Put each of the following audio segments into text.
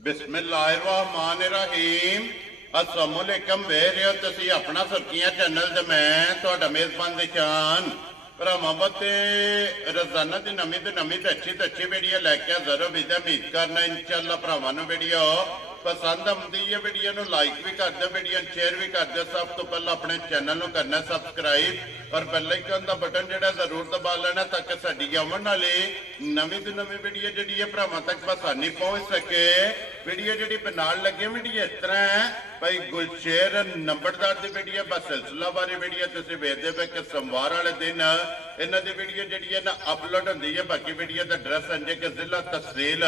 बिस्मिल्लाहिर्रहमानिर्रहीम। अस्सलाम वालेकुम। वेख रहे हो तुसी अपना सुर्खियां चैनल ते मैं तुहाडा मेजबान निशान भरावां ते रोजाना की नवी तो अच्छी वीडियो लैके हाजिर हो। उम्मीद करना इंशाअल्लाह भरावां नूं वीडियो पसंद आती है। वीडियो नूं लाइक भी कर दो, वीडियो शेयर भी कर दो। सब तो पहले अपने चैनल नूं करना सब्सक्राइब और बेल आइकन का बटन जिहड़ा जरूर दबा लेना ताकि साडी आउण वाली नवी तो नवी वीडियो जिहड़ी है भरावां तक आसानी पहुंच सके। वीडियो जिहड़ी बनाण लगे वीडियो इस तरह है भाई गुलशेर नंबरदार की वीडियो बस सिलसिलावारी वीडियो तुसीं वेखदे पे कि सोमवार वाले दिन इन्हां दी वीडियो जिहड़ी है ना अपलोड होंदी है। बाकी वीडियो का एड्रैस संजय के जिला तहसील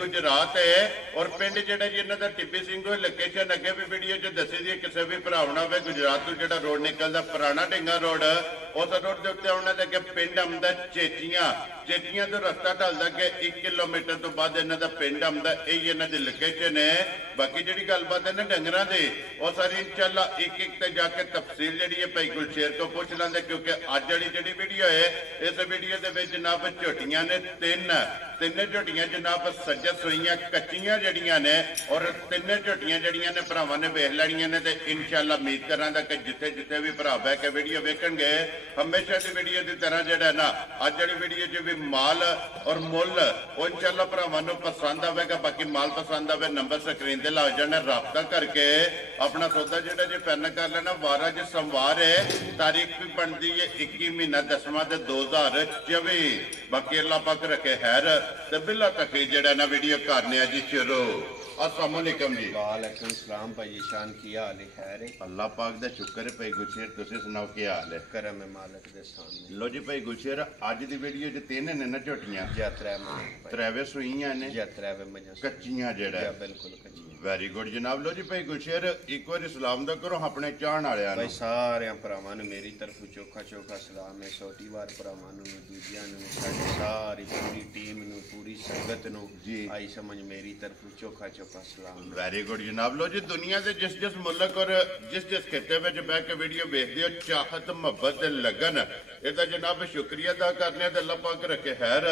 गुजरात है और पिंड जिहड़ा जी इन्हां दा टिब्बी सिंह लोकेशन अगे भी वीडियो च दसी दी। किसी भी भरावना होवे गुजरात तो जिहड़ा रोड निकलदा पुराना ढिंगा रोड उस रोड के उत्ते आउणा दे अगे पिंड आउंदा चेचियां तो रस्ता ढलदा कि 1 किलोमीटर तो बाद इन्हां दा पिंड आउंदा। यही इन्हां दी लोकेशन है। बाकी जिहड़ी गलबात है ना डंगरां दी वो सारी इंशाअल्लाह एक ते जाके तफसील जिहड़ी है भाई गुलशेर को पूछ लांदे क्योंकि अज वाली जिहड़ी वीडियो है इस वीडियो दे विच जनाब झोटियां ने तिन्न झोटियां जनाब सज्जत सूईयां कच्चियां जिहड़ियां ने और तिन्ने झोटियां जिहड़ियां ने भरावां ने वेख लैणियां ने ते इंशाअल्लाह उम्मीद करांगा कि जिथे जिथे भी भरा बह के वीडियो वेखणगे हमेशा की वीडियो की तरह जिहड़ा ना अज वाली वीडियो च भी माल और मुल इंशाअल्लाह भरावां नूं पसंद आवेगा। बाकी माल पसंद आवे नंबर स्क्रीन ते ला जाने राबता करके अपना सौदा जिहड़ा जी फाइनल कर लेना। वारा ज सोमवार है, तारीख भी बनती है 21 महीना 10वां 2024। बाकी अल्लाह पाक रखे खैर ते बिल्ला तक जिहड़ा ना वीडियो करने जी शुरू। अस्सलाम वालेकुम जी। वालेकुम सलाम भाई शान की हाल है? खैर है अल्लाह पाक दा शुक्र है। भाई गुलशेर तुसीं सुनाओ की हाल है? करम है मालिक दे सामने। लो जी भाई गुलशेर अज दी वीडियो च तीन ने ना झोटियां या त्रेवे सूईयां ने या त्रेवे मजा कच्चियां जेड़ा बिल्कुल कच्ची। वेरी गुड जनाब। लो जी भाई गुलशेर एक बार सलाम दा करो अपने चाहण वालियां भाई सारे भरावां नूं मेरी तरफ चोखा सलाम है। छोटी बार भरावां नूं दूजियां नूं साडी सारी पूरी टीम नूं पूरी संगत नूं जी आई समझ मेरी तरफ चोखा सलाम। वेरी गुड जनाब। लो जी दुनिया के जिस मुल्क और जिस खिते में बह के वीडियो देखते हो चाहत मुहब्बत लगन इसका जनाब शुक्रिया अदा करने अल्लाह पाक रखे खैर।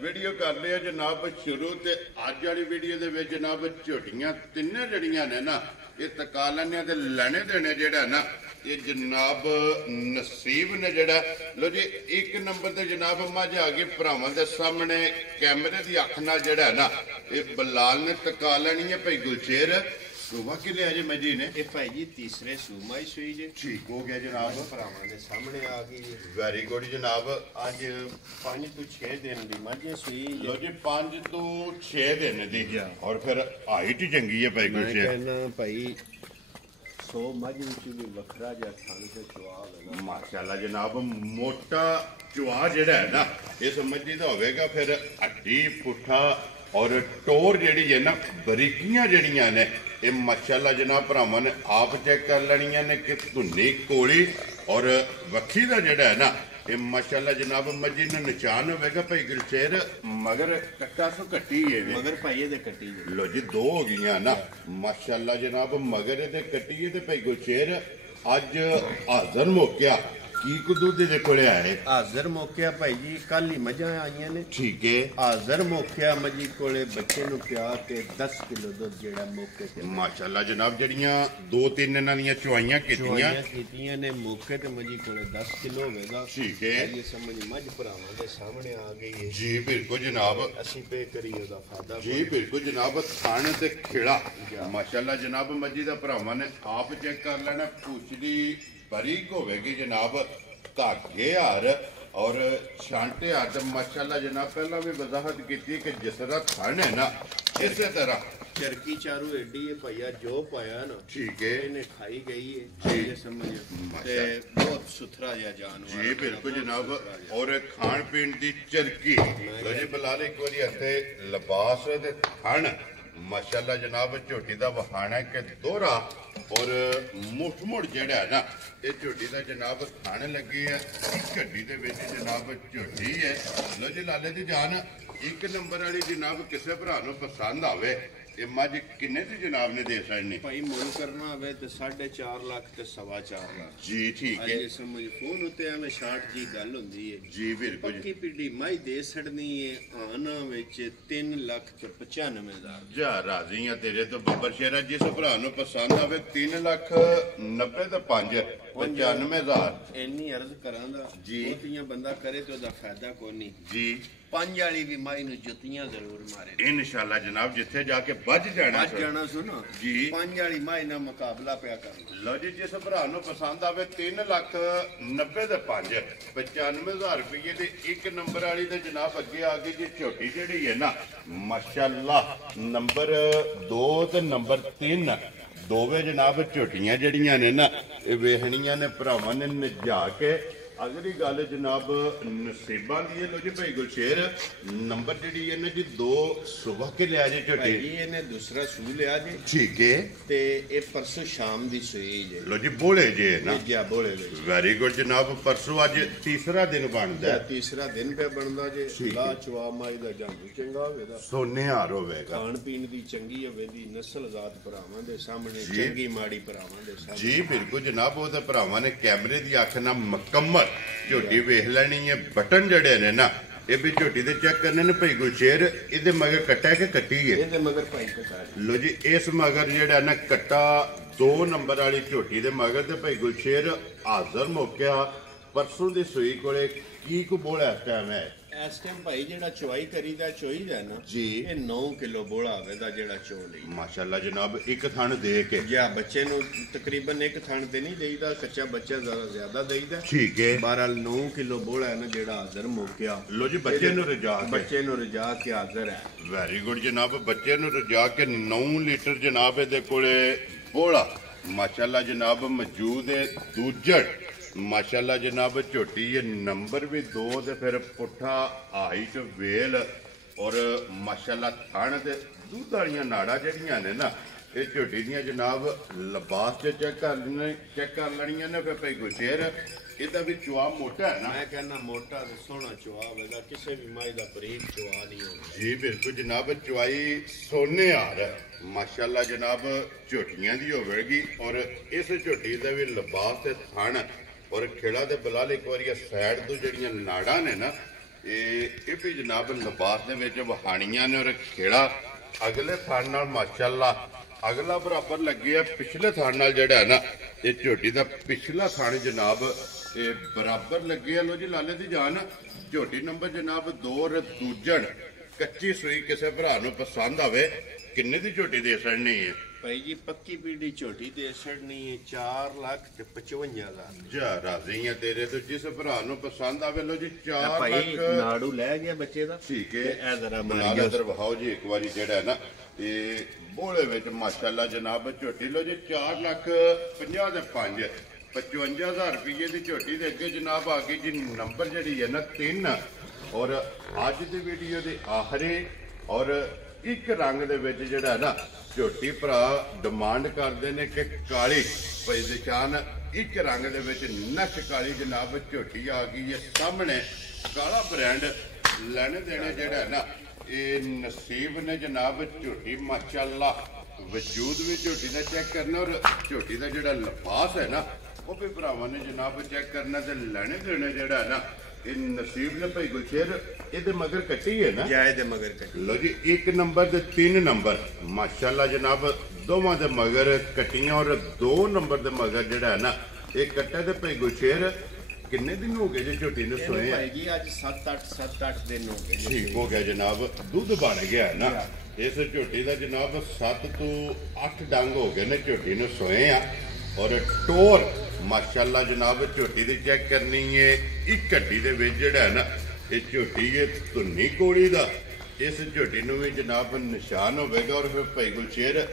वीडियो करने जनाब शुरू ते अज वाली वीडियो दे विच जनाब झोटियां तिन्ने जड़ियां ने ना ये तका लैने ते लेने देने जेड़ा ना ये जनाब नसीब ने जेड़ा। लो जी एक नंबर ते जनाब मझ आ गई भरावां दे सामने कैमरे की अख नाल जेड़ा ना ये बलाल ने तका लैनी है। भाई गुलशेर सूमा कि लिया जी मजी ने ये भाई जी तीसरे सूमा ही सुई जे ठीक हो गया जनाब भरावां दे सामने आ गई। वेरी गुड जनाब। अज 5 तो 6 दिन दी मझे सुई। लो जी 5 तो 6 दिन दी और फिर हाइट चंगी है भाई गुलशेर। मैं कहना भाई 100 मझ भी वखरा जा थान से चुआव है माशाल्लाह जनाब। मोटा चुआ जेड़ा है ना इस मझी दा होवेगा फिर हड्डी पुठा और टोर जेड़ी है ना बरीकियां जड़ियां ने ये माशाल्लाह जनाब भरावां ने आप चेक कर लैनियां ने कि धुनी कोली और वक्खी दा जेड़ा है ना ये माशाल्लाह जनाब मजी नूं निशान होवेगा। भाई गुलशेर मगर कट्टा सो कट्टी है मगर भाई ये कट्टी है। लो जी 2 हो गई ना माशाल्लाह जनाब मगर ये कट्टी है। भाई गुलशेर अज हाजर मौकिया की दूध दे कोले आए हाजर मौकिया भाई जी कल ही मझा आईयां ने ठीक है। हाजर मौकिया मजी कोले बच्चे नु पिया के 10 किलो दूध जेड़ा मौके ते माशाल्लाह जनाब जड़ियां 2-3 इन्हां ਦੀਆਂ ਚੁਆਈਆਂ ਕੀਤੀਆਂ ਨੇ मौके ते मजी कोले 10 किलो होवेगा ठीक है। ये समझ मझ भरावां दे सामने आ गई है जी बिल्कुल जनाब। ਅਸੀਂ पे करिए दा फायदा जी बिल्कुल जनाब। खाने ते खिड़ा माशाल्लाह जनाब मजी दा भरावां ने आप चेक कर लेना पूछदी बरीक होगी जनाब धागे हार और छांटे हार माशाल्लाह जनाब पहला भी वजाहत की कि जिस तरह थन है ना इस तरह चरकी चारू एडी है भैया जो पाया ना ठीक है इन्हें खाई गई है ये समझ बहुत सुथरा या जानवर जी बिल्कुल जनाब। और खान पीन की चरकी जी बिलाल एक बार हथे लिबास थन माशाल्लाह जनाब झोटी का वहाना कि दोहरा और मुठ मुड़ जेड़ा है ना ये झोटी का जनाब खाने लगी है घड्डी दे विच जनाब झोटी है। लो जी लाले दी जान एक नंबर वाली जनाब किसी भरा नूं पसंद आवे ਇਹ ਮੱਝ ਕਿੰਨੇ ਦੀ ਜਨਾਬ ਨੇ ਦੇ ਛੱਡਣੀ? ਭਾਈ ਮੁੱਲ ਕਰਨਾ ਹੋਵੇ ਤੇ 4.5 ਲੱਖ ਤੇ 4.25 ਲੱਖ। ਜੀ ਠੀਕ ਹੈ। ਇਹ ਸਮਝ ਫੋਨ ਉੱਤੇ ਐਵੇਂ ਸ਼ਾਰਟ ਜੀ ਗੱਲ ਹੁੰਦੀ ਹੈ ਜੀ ਬਿਲਕੁਲ। ਪੱਕੀ ਪਿੱਡੀ ਮਾਈ ਦੇ ਛੱਡਣੀ ਹੈ ਆਨਾ ਵਿੱਚ 3,95,000। ਜਾ ਰਾਜ਼ੀ ਆ ਤੇਰੇ ਤੋਂ ਬੱਬਰ ਸ਼ੇਰਾ। ਜਿਸ ਭਰਾ ਨੂੰ ਪਸੰਦ ਆਵੇ 3,90,000 ਤੇ 5,95,000 ਇੰਨੀ ਅਰਜ਼ ਕਰਾਂਗਾ ਜੀ। ਬਹੁਤੀਆਂ ਬੰਦਾ ਕਰੇ ਤੇ ਉਹਦਾ ਫਾਇਦਾ ਕੋਈ ਨਹੀਂ ਜੀ। 5 ਵਾਲੀ ਵੀ ਮਾਈ ਨੂੰ ਜੁੱਤੀਆਂ ਜ਼ਰੂਰ ਮਾਰੇ ਇਨਸ਼ਾਅੱਲਾ ਜਨਾਬ, ਜਿੱਥੇ ਜਾ ਕੇ ਵੱਜ ਜਾਣਾ ਸੁਣੋ ਜੀ। 5 ਵਾਲੀ ਮਾਈ ਨਾਲ ਮੁਕਾਬਲਾ ਪਿਆ ਕਰਨਾ। ਲਓ ਜੀ, ਜਿਸ ਭਰਾ ਨੂੰ ਪਸੰਦ ਆਵੇ 3,90,000 ਤੇ 5,95,000 ਰੁਪਏ ਦੇ 1 ਨੰਬਰ ਵਾਲੀ ਤੇ ਜਨਾਬ ਅੱਗੇ ਆ ਗਈ ਜੀ ਝੋਟੀ ਜਿਹੜੀ ਹੈ ਨਾ ਮਾਸ਼ਾਅੱਲਾ ਨੰਬਰ 2 ਤੇ ਨੰਬਰ 3 ਦੋਵੇਂ ਜਨਾਬ ਝੋਟੀਆਂ ਜਿਹੜੀਆਂ ਨੇ ਨਾ ਇਹ ਵੇਖਣੀਆਂ ਨੇ ਭਰਾਵਾਂ ਨੇ ਨਜਾ ਕੇ। ਅਗਲੀ ਗੱਲ ਜਨਾਬ ਨਸੀਬਾਂ ਦੀ ਹੈ। ਲੋ ਜੀ ਭਾਈ ਗੁਲਸ਼ੇਰ ਨੰਬਰ ਜਿਹੜੀ ਹੈ ਨਾ ਜੀ 2 ਸੁਬਹ ਕੇ ਲਿਆ ਜੇ ਝੋਟੀ। ਜੀ ਇਹਨੇ ਦੂਸਰਾ ਸੂ ਲਿਆ ਜੀ ਠੀਕ ਹੈ। ਤੇ ਇਹ ਪਰਸੋਂ ਸ਼ਾਮ ਦੀ ਸੂਈ ਜੇ। ਲੋ ਜੀ ਬੋਲੇ ਜੇ ਨਾ ਜਾ ਬੋਲੇ ਵਿੱਚ। ਵੈਰੀ ਗੁੱਡ ਜਨਾਬ। ਪਰਸੋਂ ਅੱਜ ਤੀਸਰਾ ਦਿਨ ਬਣਦਾ ਹੈ। ਤੀਸਰਾ ਦਿਨ ਪਿਆ ਬਣਦਾ ਜੇ। ਲਾ ਚਵਾ ਮਾਈ ਦਾ ਜੰਗੂ ਚੰਗਾ ਹੋਵੇਗਾ, ਸੋਨੇਹਾਰ ਹੋਵੇਗਾ, ਖਾਣ ਪੀਣ ਦੀ ਚੰਗੀ ਹੋਵੇ ਦੀ ਨਸਲ ਜ਼ਾਤ ਭਰਾਵਾਂ ਦੇ ਸਾਹਮਣੇ ਚੰਗੀ ਮਾੜੀ ਭਰਾਵਾਂ ਦੇ ਸਾਹਮਣੇ। ਜੀ ਬਿਲਕੁਲ ਜਨਾਬ। ਉਹ ਤੇ ਭਰਾਵਾਂ ਨੇ ਕੈਮਰੇ ਦੀ ਅੱਖ ਨਾਲ ਮੁਕੰਮਲ ਝੋਟੀ ਵੇਖ ਲੈਣੀ ਹੈ। ਬਟਨ ਜਿਹੜੇ ਨੇ ਨਾ ਇਹ ਵੀ ਝੋਟੀ ਦੇ ਚੈੱਕ ਕਰਨੇ ਨੇ ਭਾਈ ਗੁਲਸ਼ੇਰ। ਇਹਦੇ ਮਗਰ ਕੱਟਾ ਕਿ ਕੱਟੀ ਹੈ? ਇਹਦੇ ਮਗਰ ਭਾਈ ਕੱਟਾ। ਲੋ ਜੀ ਇਸ ਮਗਰ ਜਿਹੜਾ ਨਾ ਕੱਟਾ 2 ਨੰਬਰ ਵਾਲੀ ਝੋਟੀ ਦੇ ਮਗਰ ਤੇ ਭਾਈ ਗੁਲਸ਼ੇਰ ਹਾਜ਼ਰ ਮੌਕਿਆ ਪਰਸੋਂ ਦੀ ਸੂਈ ਕੋਲੇ ਕੀ ਕੋ ਬੋਲਾ ਇਸ ਟਾਈਮ ਹੈ? ਇਸ ਟਾਈਮ ਭਾਈ ਜਿਹੜਾ ਚੁਆਈ ਕਰੀਦਾ ਚੋਈਦਾ ਨਾ ਜੀ ਇਹ 9 ਕਿਲੋ ਬੋਲਾ ਹੋਵੇਗਾ ਜਿਹੜਾ ਚੋ ਲਈ। ਮਾਸ਼ਾਅੱਲਾ ਜਨਾਬ ਇੱਕ ਥਣ ਦੇ ਕੇ ਜਾਂ ਬੱਚੇ ਨੂੰ ਤਕਰੀਬਨ ਇੱਕ ਥਣ ਤੇ ਨਹੀਂ ਦੇਈਦਾ, ਕੱਚਾ ਬੱਚਾ ਜ਼ਿਆਦਾ ਦੇਈਦਾ। ਠੀਕ ਹੈ। 9 ਕਿਲੋ ਬੋਲਾ ਹੈ ਨਾ ਜਿਹੜਾ ਹਾਜ਼ਰ ਮੌਕਿਆ। ਲੋ ਜੀ ਬੱਚੇ ਨੂੰ ਰਜਾ ਕੇ ਹਾਜ਼ਰ ਹੈ। ਵੈਰੀ ਗੁੱਡ ਜਨਾਬ। ਬੱਚੇ ਨੂੰ ਰਜਾ ਕੇ 9 ਲੀਟਰ ਜਨਾਬ ਇਹਦੇ ਕੋਲੇ ਬੋਲਾ ਮਾਸ਼ਾਅੱਲਾ ਜਨਾਬ ਮੌਜੂਦ ਹੈ। ਦੂਜੜ ਮਾਸ਼ਾਅੱਲਾ ਜਨਾਬ ਝੋਟੀ ਇਹ ਨੰਬਰ ਵੀ 2 ਤੇ ਫਿਰ ਪੁੱਠਾ ਹਾਈਟ ਵੇਲ ਔਰ ਮਾਸ਼ਾਅੱਲਾ ਥਣ ਤੇ ਦੁੱਧ ਵਾਲੀਆਂ ਨਾੜਾਂ ਜਿਹੜੀਆਂ ਨੇ ਨਾ ਇਹ ਝੋਟੀ ਦੀਆਂ ਜਨਾਬ ਲਿਬਾਸ ਚ ਚੈੱਕ ਕਰ ਲੈਣੀਆਂ ਨੇ। ਫਿਰ ਭਾਈ ਗੁਲਸ਼ੇਰ ਇਹਦਾ ਵੀ ਚੁਆ ਮੋਟਾ ਹੈ ਨਾ? ਮੈਂ ਕਹਿੰਦਾ ਮੋਟਾ ਤੇ ਸੋਹਣਾ ਚੁਆ ਹੋਵੇਗਾ, ਕਿਸੇ ਵੀ ਮਾਈ ਦਾ ਬਰੀਕ ਚੁਆ ਨਹੀਂ ਹੋਵੇਗਾ। ਜੀ ਬਿਲਕੁਲ ਜਨਾਬ। ਚੁਆਈ ਸੋਨੇਹਾਰ ਹੈ ਮਾਸ਼ਾਅੱਲਾ ਜਨਾਬ ਝੋਟੀਆਂ ਦੀ ਹੋਵੇਗੀ। ਔਰ ਇਸ ਝੋਟੀ ਦਾ ਵੀ ਲਿਬਾਸ ਤੇ ਥਣ ਔਰ ਖੇੜਾ ਦੇ ਬਲਾਲ ਇੱਕ ਵਾਰੀ ਸਾਈਡ ਤੋਂ ਜਿਹੜੀਆਂ ਨਾੜਾਂ ਨੇ ਨਾ ਇਹ ਵੀ ਜਨਾਬ ਲਿਬਾਸ ਦੇ ਵਿੱਚ ਵਹਾਣੀਆਂ ਨੇ। ਔਰ ਖੇੜਾ ਅਗਲੇ ਥਣ ਨਾਲ ਮਾਸ਼ਾਅੱਲਾ ਅਗਲਾ ਬਰਾਬਰ ਲੱਗੇ ਆ ਪਿਛਲੇ ਥਣ ਨਾਲ ਜਿਹੜਾ ਨਾ ਇਹ ਝੋਟੀ ਦਾ ਪਿਛਲਾ ਥਣ ਜਨਾਬ ਇਹ ਬਰਾਬਰ ਲੱਗੇ ਆ। ਲੋ ਜੀ ਲਾਲੇ ਦੀ ਜਾਨ ਝੋਟੀ ਨੰਬਰ ਜਨਾਬ 2 ਦੂਜਣ ਕੱਚੀ ਸੂਈ ਕਿਸੇ ਭਰਾ ਨੂੰ ਪਸੰਦ ਆਵੇ ਕਿੰਨੇ ਦੀ ਝੋਟੀ ਦੇ ਛੱਡਣੀ ਹੈ? ਭਾਈ ਜੀ ਪੱਕੀ ਪੀੜੀ ਝੋਟੀ ਦੇ ਛੱਡਣੀ ਹੈ 4,55,000। ਜਾ ਰਾਜ਼ੀ ਆ ਤੇਰੇ ਤੋਂ। ਜਿਸ ਭਰਾ ਨੂੰ ਪਸੰਦ ਆਵੇ ਲੋ ਜੀ 4 ਭਾਈ ਲੱਖ। ਨਾੜੂ ਲੈ ਗਿਆ ਬੱਚੇ ਦਾ। ਠੀਕ ਹੈ। ਇਹ ਜ਼ਰਾ ਨਾਲ ਇਧਰ ਵਹਾਓ ਜੀ ਇੱਕ ਵਾਰੀ ਜਿਹੜਾ ਨਾ ਇਹ ਬੋਲੇ ਵਿੱਚ ਮਾਸ਼ਾਅੱਲਾ ਜਨਾਬ ਝੋਟੀ। ਲੋ ਜੀ 4,50,000 ਦੇ 55,000 ਰੁਪਏ ਦੀ ਝੋਟੀ ਦੇ ਅੱਗੇ ਜਨਾਬ ਆ ਗਈ ਜੀ ਨੰਬਰ ਜਿਹੜੀ ਹੈ ਨਾ 3। ਔਰ ਅੱਜ ਦੀ ਵੀਡੀਓ ਦੇ ਆਖਰੀ ਔਰ ਇੱਕ ਰੰਗ ਦੇ ਵਿੱਚ ਜਿਹੜਾ ਨਾ ਝੋਟੀ ਭਰਾ ਡਿਮਾਂਡ ਕਰਦੇ ਨੇ ਕਿ ਕਾਲੀ ਭਾਈ ਨਿਸ਼ਾਨ ਇੱਕ ਰੰਗ ਦੇ ਵਿੱਚ ਨਸ਼ ਕਾਲੀ ਜਨਾਬ ਝੋਟੀ ਆ ਗਈ ਹੈ ਸਾਹਮਣੇ। ਕਾਲਾ ਬ੍ਰਾਂਡ ਲੈਣੇ ਦੇਣੇ ਜਿਹੜਾ ਨਾ ਇਹ ਨਸੀਬ ਨੇ ਜਨਾਬ। ਝੋਟੀ ਮਾਸ਼ਾਅੱਲਾ ਵਜੂਦ ਵੀ ਝੋਟੀ ਦਾ ਚੈੱਕ ਕਰਨਾ ਔਰ ਝੋਟੀ ਦਾ ਜਿਹੜਾ ਲਿਬਾਸ ਹੈ ਨਾ ਉਹ ਵੀ ਭਰਾਵਾਂ ਨੇ ਜਨਾਬ ਚੈੱਕ ਕਰਨਾ ਤੇ ਲੈਣੇ ਦੇਣੇ ਜਿਹੜਾ ਨਾ ਇਹ ਨਸੀਬ ਨੇ ਭਾਈ ਗੁਲਸ਼ੇਰ। ਇਹਦੇ ਮਗਰ ਕੱਟੀ ਹੈ ਨਾ? ਜਾਏ ਦੇ ਮਗਰ ਕੱਟੀ। ਲੋ ਜੀ 1 ਨੰਬਰ ਤੇ 3 ਨੰਬਰ ਮਾਸ਼ਾਅੱਲਾ ਜਨਾਬ ਦੋਵਾਂ ਦੇ ਮਗਰ ਕੱਟੀਆਂ ਔਰ 2 ਨੰਬਰ ਦੇ ਮਗਰ ਜਿਹੜਾ ਹੈ ਨਾ ਇਹ ਕੱਟਾ ਤੇ ਭਾਈ ਗੁਲਸ਼ੇਰ ਕਿੰਨੇ ਦਿਨ ਹੋ ਗਏ ਜੀ ਝੋਟੀ ਨੂੰ ਸੋਏ? ਭਾਈ ਜੀ ਅੱਜ 7-8 ਦਿਨ ਹੋ ਗਏ। ਠੀਕ ਹੋ ਗਿਆ ਜਨਾਬ। ਦੁੱਧ ਬਣ ਗਿਆ ਨਾ ਇਸ ਝੋਟੀ ਦਾ ਜਨਾਬ। 7 ਤੋਂ 8 ਡੰਗ ਹੋ ਗਏ ਨੇ ਝੋਟੀ ਨੂੰ ਸੋਏ ਆ। ਔਰ ਟੋਰ ਮਾਸ਼ਾਅੱਲਾ ਜਨਾਬ ਝੋਟੀ ਦੀ ਚੈੱਕ ਕਰਨੀ ਹੈ ਇੱਕ ਘੱਟੀ ਦੇ ਵਿੱਚ ਜਿਹੜਾ ਨਾ ਇਹ ਝੋਟੀ ਇਹ ਧੁੰਨੀ ਕੋੜੀ ਦਾ ਇਸ ਝੋਟੀ ਨੂੰ ਵੀ ਜਨਾਬ ਨਿਸ਼ਾਨ ਹੋਵੇਗਾ। ਔਰ ਫਿਰ ਭਾਈ ਗੁਲਸ਼ੇਰ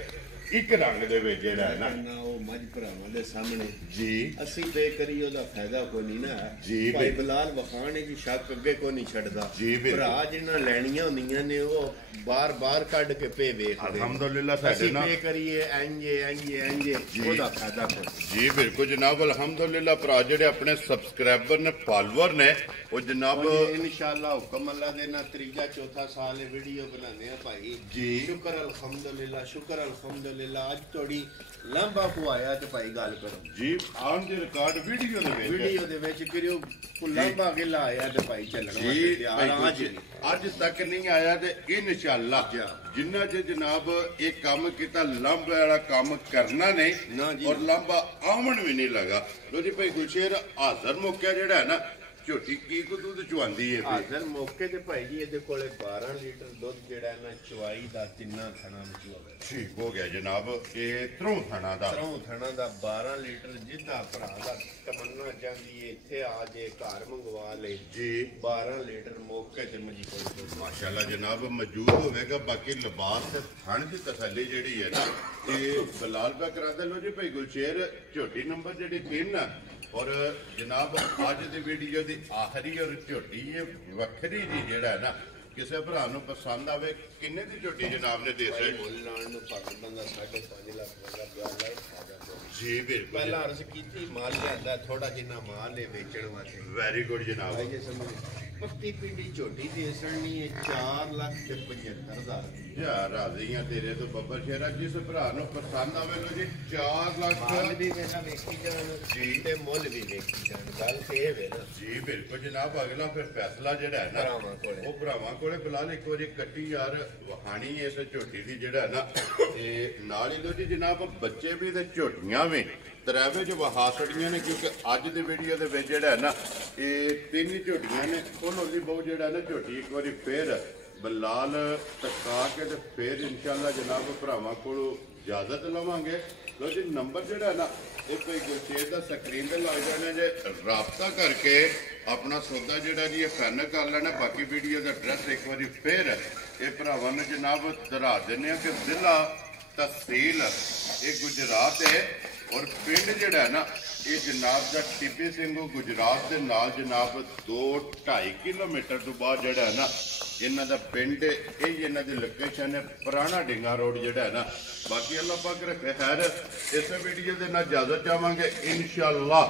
ਇੱਕ ਰੰਗ ਦੇ ਵਿੱਚ ਜਿਹੜਾ ਹੈ ਨਾ ਉਹ ਮੱਝ ਭਰਾਵਾਂ ਦੇ ਸਾਹਮਣੇ ਜੀ ਅਸੀਂ ਬੇ ਕਰੀ ਉਹਦਾ ਫਾਇਦਾ ਕੋਈ ਨਹੀਂ ਨਾ ਜੀ ਭਾਈ ਬਲਾਲ ਵਖਾਣੇ ਦੀ ਸ਼ੱਕ ਅੱਗੇ ਕੋਈ ਨਹੀਂ ਛੱਡਦਾ ਜੀ ਭਰਾ ਜਿਹਨਾਂ ਲੈਣੀਆਂ ਹੁੰਦੀਆਂ ਨੇ ਉਹ ਬਾਰ ਕੱਢ ਕੇ ਪੇ ਵੇਖਦੇ ਅਲਹਮਦੁਲਿਲਾ ਸਾਡੇ ਨਾਲ ਬੇ ਕਰੀਏ ਇੰਜੇ ਉਹਦਾ ਫਾਇਦਾ ਕੋਈ ਜੀ ਬਿਲਕੁਲ ਜਨਾਬ ਅਲਹਮਦੁਲਿਲਾ ਭਰਾ ਜਿਹੜੇ ਆਪਣੇ ਸਬਸਕ੍ਰਾਈਬਰ ਨੇ ਫਾਲੋਅਰ ਨੇ ਉਹ ਜਨਾਬ ਇਨਸ਼ਾਅੱਲਾ ਹੁਕਮ ਅੱਲਾ ਦੇ ਨਾਲ ਤੀਜਾ ਚੌਥਾ ਸਾਲ ਇਹ ਵੀਡੀਓ ਬਣਾਉਂਦੇ ਆ ਭਾਈ ਜੀ ਸ਼ੁਕਰ ਅਲਹਮਦੁਲਿਲਾ ਅੱਜ ਥੋੜੀ ਲੰਬਾ ਪੁਆਇਆ ਤੇ ਭਾਈ ਗੱਲ ਕਰੋ ਜੀ ਆਨ ਦੀ ਰਿਕਾਰਡ ਵੀਡੀਓ ਦੇ ਵਿੱਚ ਕਰਿਓ ਲੰਬਾ ਗਿਲਾ ਆਇਆ ਤੇ ਭਾਈ ਚੱਲਣ ਵਾਸਤੇ ਅੱਜ ਤੱਕ ਨਹੀਂ ਆਇਆ ਤੇ ਇਨਸ਼ਾਅੱਲਾ ਜਿੰਨਾ ਜੇ ਜਨਾਬ ਇਹ ਕੰਮ ਕੀਤਾ ਲੰਬਾ ਵਾਲਾ ਕੰਮ ਕਰਨਾ ਨਹੀਂ ਔਰ ਲੰਬਾ ਆਉਣ ਵੀ ਨਹੀਂ ਲਗਾ ਲੋ ਜੀ ਭਾਈ ਗੁਲਸ਼ੇਰ ਹਾਜ਼ਰ ਮੌਕਾ ਜਿਹੜਾ ਹੈ ਨਾ ਝੋਟੀ ਕੀ ਕੋ ਦੁੱਧ ਚਵਾਉਂਦੀ ਹੈ ਹਾਜ਼ਰ ਮੌਕੇ ਤੇ ਭਾਈ ਜੀ ਇਹਦੇ ਕੋਲੇ 12 ਲੀਟਰ ਦੁੱਧ ਜਿਹੜਾ ਨਾ ਚਵਾਈ ਦਾ ਤਿੰਨਾਂ ਥਣਾ ਵਿੱਚ ਹੋ ਗਿਆ ਠੀਕ ਹੋ ਗਿਆ ਜਨਾਬ ਇਹ ਤਰੋਂ ਥਣਾ ਦਾ 12 ਲੀਟਰ ਜਿੱਦਾਂ ਭਰਾ ਦਾ ਤਮੰਨਾ ਜਾਂਦੀ ਹੈ ਇੱਥੇ ਆ ਜੇ ਘਰ ਮੰਗਵਾ ਲੈ ਜੀ 12 ਲੀਟਰ ਮੌਕੇ ਤੇ ਮਜੀ ਕੋਲ ਮਾਸ਼ਾਅੱਲਾ ਜਨਾਬ ਮੌਜੂਦ ਹੋਵੇਗਾ ਬਾਕੀ ਲਿਬਾਸ ਤੇ ਥਣ ਦੀ ਤਸੱਲੀ ਜਿਹੜੀ ਹੈ ਨਾ ਇਹ ਬਲਾਲ ਪਾ ਕਰਾ ਦੇ ਲੋ ਜੀ ਭਾਈ ਗੁਲਸ਼ੇਰ ਝੋਟੀ ਨੰਬਰ ਜਿਹੜੀ 3 ਔਰ ਜਨਾਬ ਅੱਜ ਦੀ ਵੀਡੀਓ ਦੀ ਆਖਰੀ ਔਰ ਝੋਟੀ ਇਹ ਵੱਖਰੀ ਜੀ ਜਿਹੜਾ ਨਾ ਕਿਸੇ ਭਰਾ ਨੂੰ ਪਸੰਦ ਆਵੇ ਕਿੰਨੇ ਦੀ ਝੋਟੀ ਜਨਾਬ ਨੇ ਦੇ ਸੇ ਮੁੱਲ ਲਾਣ ਨੂੰ ਪੱਕ ਬੰਦਾ 5.5 ਲੱਖ ਦਾ ਜੀ ਬਿਲਕੁਲ ਪਹਿਲਾਂ ਅਰਜ਼ ਕੀਤੀ ਮਾਲ ਲਿਆਂਦਾ ਥੋੜਾ ਜਿੰਨਾ ਮਾਲ ਹੈ ਵੇਚਣ ਵਾਸਤੇ ਵੈਰੀ ਗੁੱਡ ਜਨਾਬ ਇਹ ਸਮਝ ਪੱਤੀ ਪਿੰਡੀ ਝੋਟੀ ਦੇ ਅਸਲਣੀ ਹੈ 4,75,000 ਯਾ ਰਾਜ਼ੀਆਂ ਤੇਰੇ ਤੋਂ ਬੱਬਰ ਸ਼ੇਰਾ ਜਿਸ ਭਰਾ ਨੂੰ ਪਸੰਦ ਆਵੇ ਲੋ ਜੀ 4 ਲੱਖ ਮਾਲ ਵੀ ਵੇਖਾ ਵੇਖੀ ਜਾਣ ਜੀ ਤੇ ਮੁੱਲ ਵੀ ਵੇਖੀ ਜਾਣ ਗੱਲ ਤੇ ਇਹ ਵੇ ਨਾ ਜੀ ਬਿਲਕੁਲ ਜਨਾਬ ਅਗਲਾ ਫਿਰ ਫੈਸਲਾ ਜਿਹੜਾ ਹੈ ਨਾ ਉਹ ਭਰਾਵਾਂ ਕੋਲੇ ਬਲਾਲ ਇੱਕ ਵਾਰੀ ਕੱਟੀ ਯਾਰ ਵਹਾਣੀ ਇਸ ਝੋਟੀ ਦੀ ਜਿਹੜਾ ਨਾ ਤੇ ਨਾਲ ਹੀ ਲੋ ਜੀ ਜਨਾਬ ਬੱਚੇ ਵੀ ਤੇ ਝੋਟੀਆਂ ਵੀ ਤਰਾਵੇ ਚ ਵਹਾ ਛੜੀਆਂ ਨੇ ਕਿਉਂਕਿ ਅੱਜ ਦੀ ਵੀਡੀਓ ਦੇ ਵਿੱਚ ਜਿਹੜਾ ਨਾ ਇਹ 3 ਝੋਟੀਆਂ ਨੇ ਉਹਨਾਂ ਦੀ ਬਹੁਤ ਜਿਹੜਾ ਨਾ ਝੋਟੀ ਇੱਕ ਵਾਰੀ ਫੇਰ ਬਲਾਲ ਟਕਾ ਕੇ ਤੇ ਫੇਰ ਇਨਸ਼ਾਅੱਲਾ ਜਨਾਬ ਭਰਾਵਾਂ ਕੋਲੋਂ ਇਜਾਜ਼ਤ ਲਵਾਂਗੇ ਲੋ ਜੀ ਨੰਬਰ ਜਿਹੜਾ ਨਾ ਇਹ ਭਾਈ ਗੁਲਸ਼ੇਰ ਦਾ ਸਕਰੀਨ ਤੇ ਲੱਗ ਜਾਣਾ ਜੇ ਰਾਬਤਾ ਕਰਕੇ ਆਪਣਾ ਸੌਦਾ ਜਿਹੜਾ ਜੀ ਇਹ ਫਾਈਨਲ ਕਰ ਲੈਣਾ ਬਾਕੀ ਵੀਡੀਓ ਦਾ ਐਡਰੈਸ ਇੱਕ ਵਾਰੀ ਫੇਰ ਇਹ ਭਰਾਵਾਂ ਨੂੰ ਜਨਾਬ ਦਰਾ ਦਿੰਦੇ ਆ ਕਿ ਜ਼ਿਲ੍ਹਾ ਤਹਿਸੀਲ ਇਹ ਗੁਜਰਾਤ ਹੈ ਔਰ ਪਿੰਡ ਜਿਹੜਾ ਨਾ ਇਹ ਜਨਾਬ ਦਾ ਟਿੱਬੀ ਸਿੰਘ ਗੁਜਰਾਤ ਦੇ ਨਾਲ ਜਨਾਬ 2-2.5 ਕਿਲੋਮੀਟਰ ਤੋਂ ਬਾਅਦ ਜਿਹੜਾ ਨਾ ਇਹਨਾਂ ਦਾ ਪਿੰਡ ਇਹ ਇਹਨਾਂ ਦੀ ਲੋਕੇਸ਼ਨ ਹੈ ਪੁਰਾਣਾ ਡਿੰਗਾ ਰੋਡ ਜਿਹੜਾ ਨਾ ਬਾਕੀ ਅੱਲਾਹ ਪਾਕ ਰੱਖੇ ਖੈਰ ਇਸ ਵੀਡੀਓ ਦੇ ਨਾਲ ਇਜਾਜ਼ਤ ਚਾਹਾਂਗੇ ਇਨਸ਼ਾਅੱਲਾ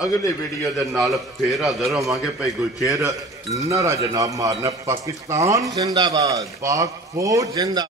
ਅਗਲੇ ਵੀਡੀਓ ਦੇ ਨਾਲ ਫੇਰ ਹਾਜ਼ਰ ਹੋਵਾਂਗੇ ਭਾਈ ਗੁਲਸ਼ੇਰ ਨਾਰਾ ਜਨਾਬ ਮਾਰਨਾ ਪਾਕਿਸਤਾਨ ਜ਼ਿੰਦਾਬਾਦ ਪਾਕ ਫੌਜ ਜ਼ਿੰਦਾ